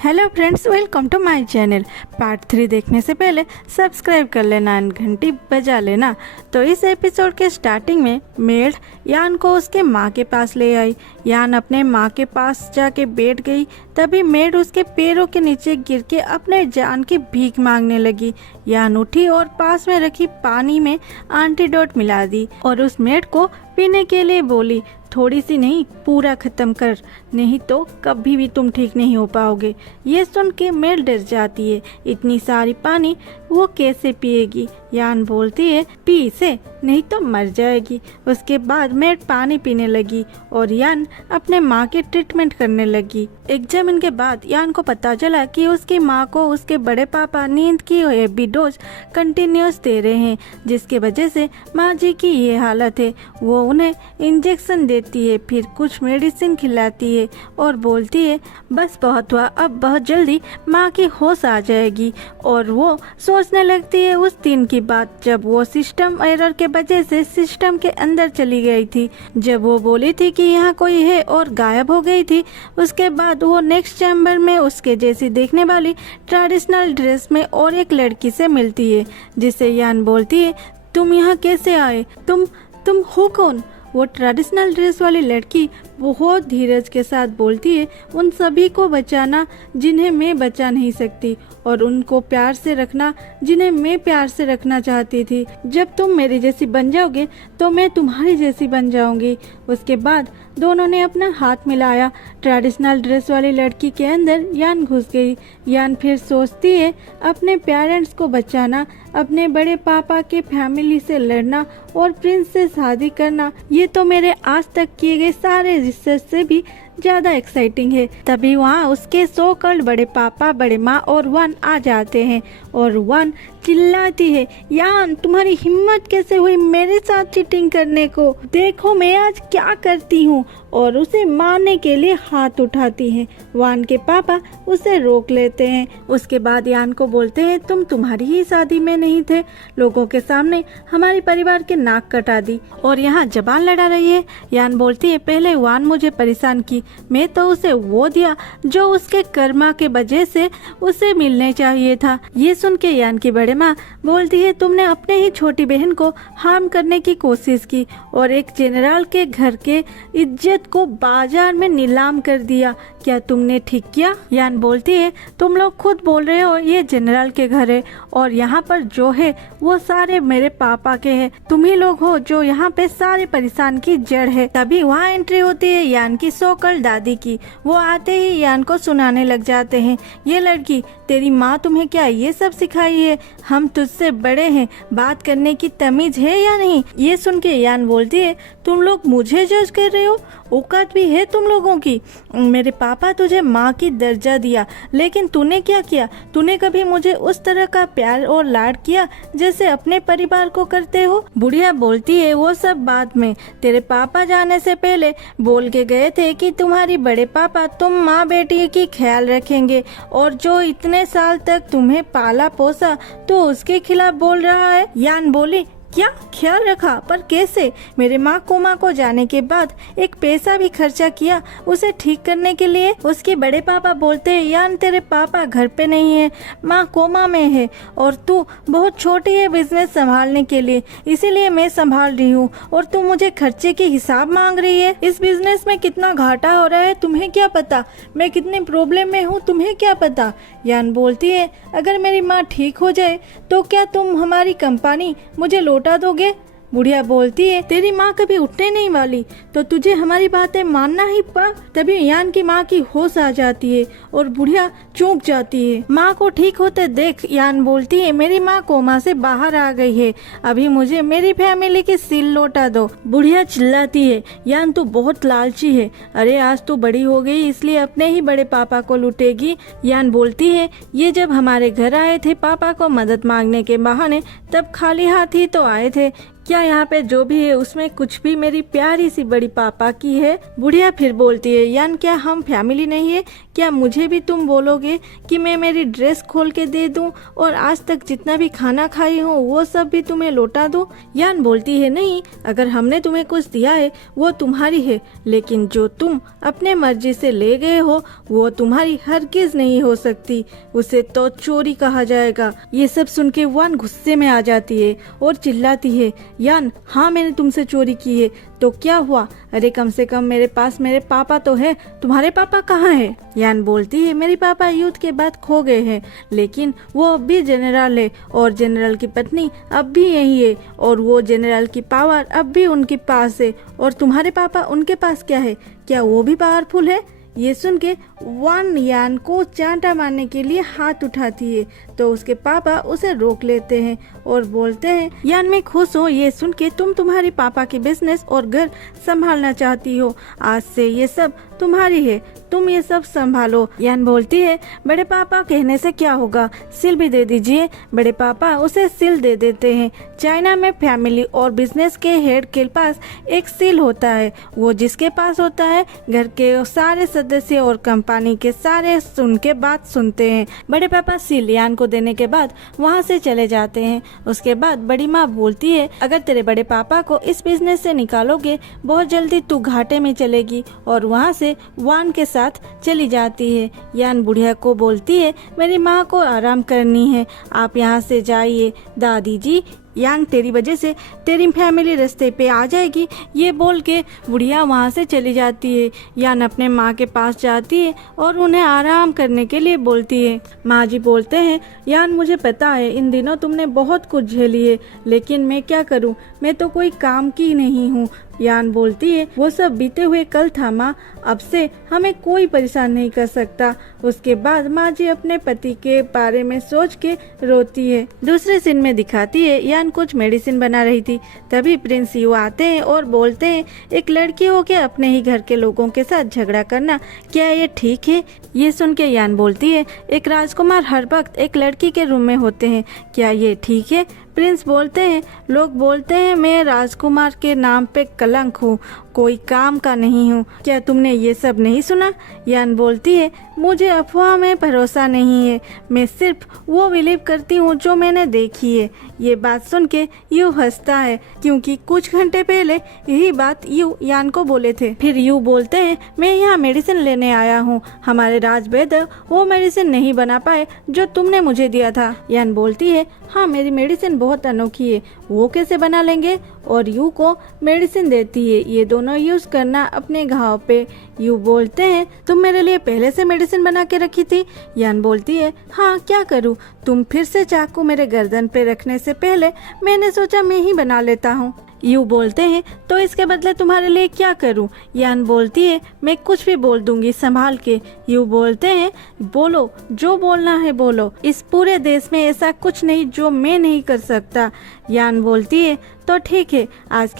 Hello friends, welcome to my channel. Part 3 देखने से पहले सब्सक्राइब कर लेना एंड घंटी बजा लेना। तो इस एपिसोड के स्टार्टिंग में मेड यान को उसके माँ के पास ले आई। यान अपने माँ के पास जाके बैठ गई। तभी मेड उसके पैरों के नीचे गिर के अपने जान की भीख मांगने लगी। यान उठी और पास में रखी पानी में एंटीडोट मिला दी और उस मेड को पीने के लिए बोली, थोड़ी सी नहीं पूरा खत्म कर, नहीं तो कभी भी तुम ठीक नहीं हो पाओगे। ये सुन के मेड डर जाती है, इतनी सारी पानी वो कैसे पिएगी। यान बोलती है, पी इसे नहीं तो मर जाएगी। उसके बाद मेड पानी पीने लगी और यान अपने माँ की ट्रीटमेंट करने लगी। एग्जामिन के बाद यान को पता चला कि उसकी माँ को उसके बड़े पापा नींद की हेवी डोज कंटिन्यूस दे रहे हैं, जिसके वजह से माँ जी की ये हालत है। वो उन्हें इंजेक्शन देती है, फिर कुछ मेडिसिन खिलाती है और बोलती है बस बहुत हुआ, अब बहुत जल्दी माँ की होश आ जाएगी। और वो सोचने लगती है उस दिन की बात जब वो सिस्टम एरर के वजह से सिस्टम के अंदर चली गई थी, जब वो बोली थी कि यहाँ कोई है और गायब हो गई थी। उसके बाद वो नेक्स्ट चैम्बर में उसके जैसी देखने वाली ट्रेडिशनल ड्रेस में और एक लड़की से मिलती है, जिसे यान बोलती है, तुम यहाँ कैसे आए, तुम हो कौन। वो ट्रेडिशनल ड्रेस वाली लड़की बहुत धीरज के साथ बोलती है, उन सभी को बचाना जिन्हें मैं बचा नहीं सकती, और उनको प्यार से रखना जिन्हें मैं प्यार से रखना चाहती थी। जब तुम मेरी जैसी बन जाओगे तो मैं तुम्हारी जैसी बन जाऊंगी। उसके बाद दोनों ने अपना हाथ मिलाया। ट्रेडिशनल ड्रेस वाली लड़की के अंदर यान घुस गई। यान फिर सोचती है अपने पेरेंट्स को बचाना, अपने बड़े पापा के फैमिली से लड़ना और प्रिंस से शादी करना, ये तो मेरे आज तक किए गए सारे रिसर्च से भी ज्यादा एक्साइटिंग है। तभी वहाँ उसके सो कॉल्ड बड़े पापा, बड़े माँ और वन आ जाते हैं और वन चिल्लाती है, यान तुम्हारी हिम्मत कैसे हुई मेरे साथ चीटिंग करने को, देखो मैं आज क्या करती हूँ, और उसे मारने के लिए हाथ उठाती है। वान के पापा उसे रोक लेते हैं। उसके बाद यान को बोलते हैं, तुम तुम्हारी ही शादी में नहीं थे, लोगों के सामने हमारे परिवार के नाक कटा दी और यहाँ जबान लड़ा रही है। यान बोलती है, पहले वान मुझे परेशान की, मैं तो उसे वो दिया जो उसके कर्मा के वजह से उसे मिलने चाहिए था। ये सुन के यान की बड़े माँ बोलती है, तुमने अपने ही छोटी बहन को हार्म करने की कोशिश की और एक जनरल के घर के इज्जत को बाजार में नीलाम कर दिया, क्या तुमने ठीक किया। यान बोलती है, तुम लोग खुद बोल रहे हो ये जनरल के घर है और यहाँ पर जो है वो सारे मेरे पापा के हैं, तुम ही लोग हो जो यहाँ पे सारे परेशान की जड़ है। तभी वहाँ एंट्री होती है यान की सोकल दादी की। वो आते ही यान को सुनाने लग जाते हैं, ये लड़की तेरी माँ तुम्हें क्या ये सब सिखाई है, हम तुझसे बड़े हैं, बात करने की तमीज है या नहीं। ये सुन के यान बोलती है, तुम लोग मुझे जज कर रहे हो, औकात भी है तुम लोगों की, मेरे पापा तुझे माँ की दर्जा दिया, लेकिन तूने क्या किया, तूने कभी मुझे उस तरह का प्यार और लाड किया जैसे अपने परिवार को करते हो। बुढ़िया बोलती है, वो सब बाद में, तेरे पापा जाने से पहले बोल के गए थे कि तुम्हारी बड़े पापा तुम माँ बेटी की ख्याल रखेंगे, और जो इतने साल तक तुम्हें पाला पोसा तो उसके खिलाफ बोल रहा है। यान बोली, क्या ख्याल रखा, पर कैसे। मेरे माँ कोमा को जाने के बाद एक पैसा भी खर्चा किया उसे ठीक करने के लिए। उसके बड़े पापा बोलते हैं, यान तेरे पापा घर पे नहीं है, माँ कोमा में है और तू बहुत छोटी है बिजनेस संभालने के लिए, इसीलिए मैं संभाल रही हूँ और तू मुझे खर्चे के हिसाब मांग रही है। इस बिजनेस में कितना घाटा हो रहा है तुम्हें क्या पता, मैं कितने प्रॉब्लम में हूँ तुम्हें क्या पता। यान बोलती है, अगर मेरी माँ ठीक हो जाए तो क्या तुम हमारी कंपनी मुझे लौटा दोगे। बुढ़िया बोलती है, तेरी माँ कभी उठने नहीं वाली तो तुझे हमारी बातें मानना ही पड़ा। तभी यान की माँ की होश आ जाती है और बुढ़िया चौंक जाती है। माँ को ठीक होते देख यान बोलती है, मेरी माँ कोमा से बाहर आ गई है, अभी मुझे मेरी फैमिली की सील लौटा दो। बुढ़िया चिल्लाती है, यान तू बहुत लालची है, अरे आज तू बड़ी हो गई इसलिए अपने ही बड़े पापा को लूटेगी। यान बोलती है, ये जब हमारे घर आए थे पापा को मदद मांगने के बहाने, तब खाली हाथ ही तो आए थे, क्या यहाँ पे जो भी है उसमें कुछ भी मेरी प्यारी सी बड़ी पापा की है? बुढ़िया फिर बोलती है, यान क्या हम फैमिली नहीं है? क्या मुझे भी तुम बोलोगे कि मैं मेरी ड्रेस खोल के दे दूं और आज तक जितना भी खाना खाई हूँ वो सब भी तुम्हें लौटा दूं? यान बोलती है, नहीं, अगर हमने तुम्हें कुछ दिया है वो तुम्हारी है, लेकिन जो तुम अपने मर्जी से ले गए हो वो तुम्हारी हरगिज नहीं हो सकती, उसे तो चोरी कहा जाएगा। ये सब सुन के वान गुस्से में आ जाती है और चिल्लाती है, यान हाँ मैंने तुमसे चोरी की है तो क्या हुआ? अरे कम से कम मेरे पास मेरे पापा तो है, तुम्हारे पापा कहाँ है? यान बोलती है, मेरे पापा युद्ध के बाद खो गए हैं, लेकिन वो अब भी जनरल है और जनरल की पत्नी अब भी यही है और वो जनरल की पावर अब भी उनके पास है। और तुम्हारे पापा, उनके पास क्या है? क्या वो भी पावरफुल है? ये सुन के वान यान को चांटा मारने के लिए हाथ उठाती है तो उसके पापा उसे रोक लेते हैं और बोलते हैं, यान मैं खुश हूँ ये सुन के तुम तुम्हारे पापा के बिजनेस और घर संभालना चाहती हो, आज से ये सब तुम्हारी है, तुम ये सब संभालो। यान बोलती है, बड़े पापा कहने से क्या होगा, सिल भी दे दीजिए। बड़े पापा उसे सिल दे देते हैं। चाइना में फैमिली और बिजनेस के हेड के पास एक सील होता है, वो जिसके पास होता है घर के सारे सदस्य और कंपनी के सारे उनके बात सुनते हैं। बड़े पापा सील यान को देने के बाद वहाँ से चले जाते हैं। उसके बाद बड़ी माँ बोलती है, अगर तेरे बड़े पापा को इस बिजनेस से निकालोगे बहुत जल्दी तू घाटे में चलेगी, और वहाँ से वान के साथ चली जाती है। यान बुढ़िया को बोलती है, मेरी माँ को आराम करनी है, आप यहाँ से जाइए। दादी जी, यान तेरी वजह से तेरी फैमिली रास्ते पे आ जाएगी। ये बोल के बुढ़िया वहाँ से चली जाती है। यान अपने माँ के पास जाती है और उन्हें आराम करने के लिए बोलती है। माँ जी बोलते हैं, यान मुझे पता है इन दिनों तुमने बहुत कुछ झेली है, लेकिन मैं क्या करूँ, मैं तो कोई काम की नहीं हूँ। यान बोलती है, वो सब बीते हुए कल था माँ, अब से हमें कोई परेशान नहीं कर सकता। उसके बाद माँ जी अपने पति के बारे में सोच के रोती है। दूसरे सीन में दिखाती है, यान कुछ मेडिसिन बना रही थी, तभी प्रिंस यू आते हैं और बोलते हैं, एक लड़की हो के अपने ही घर के लोगों के साथ झगड़ा करना, क्या ये ठीक है? ये सुन के यान बोलती है, एक राजकुमार हर वक्त एक लड़की के रूम में होते हैं, क्या ये ठीक है? प्रिंस बोलते हैं, लोग बोलते हैं मैं राजकुमार के नाम पे कलंक हूँ, कोई काम का नहीं हूँ, क्या तुमने ये सब नहीं सुना? यान बोलती है, मुझे अफवाह में भरोसा नहीं है, मैं सिर्फ वो बिलीव करती हूँ जो मैंने देखी है। ये बात सुन के यू हंसता है, क्योंकि कुछ घंटे पहले यही बात यू यान को बोले थे। फिर यू बोलते हैं, मैं यहाँ मेडिसिन लेने आया हूँ, हमारे राजवैद्य वो मेडिसिन नहीं बना पाए जो तुमने मुझे दिया था। यान बोलती है, हाँ मेरी मेडिसिन बहुत अनोखी है, वो कैसे बना लेंगे? और यू को मेडिसिन देती है, ये दोनों यूज करना अपने घाव पे। यू बोलते हैं, तुम मेरे लिए पहले से मेडिसिन बना के रखी थी? यान बोलती है, हाँ क्या करूँ, तुम फिर से चाकू मेरे गर्दन पे रखने से पहले मैंने सोचा मैं ही बना लेता हूँ। यू बोलते हैं, तो इसके बदले तुम्हारे लिए क्या करूं? यान बोलती है, मैं कुछ भी बोल दूंगी संभाल के। यू बोलते हैं, बोलो, जो बोलना है बोलो, इस पूरे देश में ऐसा कुछ नहीं जो मैं नहीं कर सकता। यान बोलती है, तो ठीक है, आज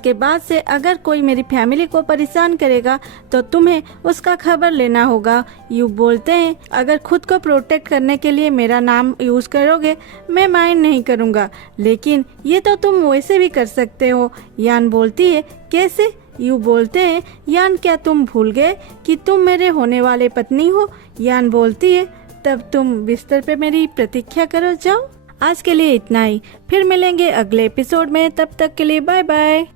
के बाद से अगर कोई मेरी फैमिली को परेशान करेगा तो तुम्हें उसका खबर लेना होगा। यू बोलते हैं, अगर खुद को प्रोटेक्ट करने के लिए मेरा नाम यूज करोगे मैं माइंड नहीं करूँगा, लेकिन ये तो तुम वैसे भी कर सकते हो। यान बोलती है, कैसे? यू बोलते हैं, यान क्या तुम भूल गए कि तुम मेरे होने वाले पत्नी हो? यान बोलती है, तब तुम बिस्तर पे मेरी प्रतीक्षा करो, जाओ। आज के लिए इतना ही, फिर मिलेंगे अगले एपिसोड में, तब तक के लिए बाय बाय।